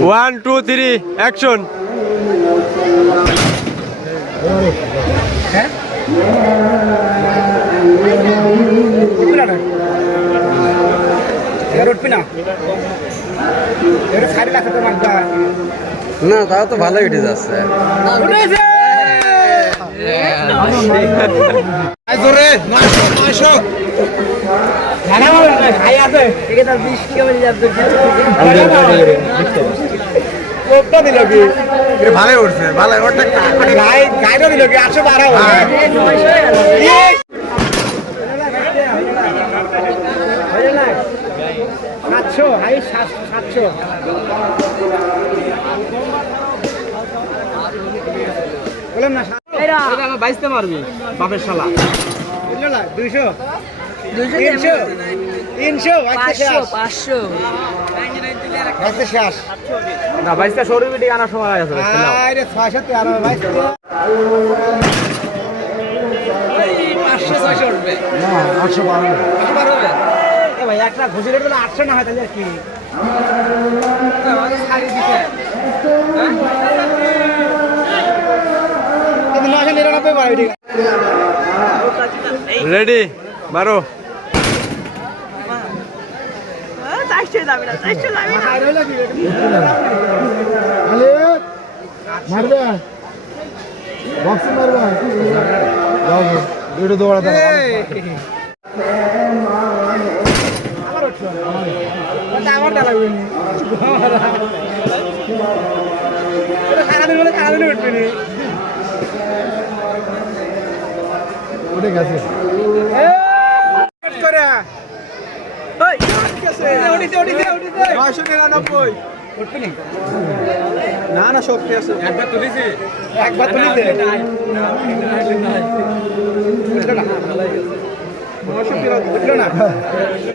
One two three action না তাও তো ভালোই উঠে যাচ্ছে আছে কোপটা দিল কি? ভালোই উঠছে ভালোই ওটা গাই গাইটা দিল কি? আটশো বারো সাতশো হাই সাতশো। বললাম না বাইশতে মারবি বাপের শালা। দুইশো। তিনশো। তিনশো পাঁচশো পাঁচশো। শেষ। না বাইশটা শোরুমে টিকে আনার সময় আছে আরে ছয়শো তেরো পাঁচশো ছয়শো উঠবে। আটশো বারো হবে। এ ভাই একটা ঘুষি রেট আটশো না হয় তাহলে কি? নশো নিরানব্বই রেডি মারো চারশো যাবে না চারশো যাবে না। মারবে? বক্সিং মারবে? দুটো দৌড়াতে আমার ডালা সারাদিন সারাদিন উঠবে নি। উঠে গেছে। নয়শো নিরানব্বই না না শক্তি আছে একবার তুলিছি একবার তুলিতে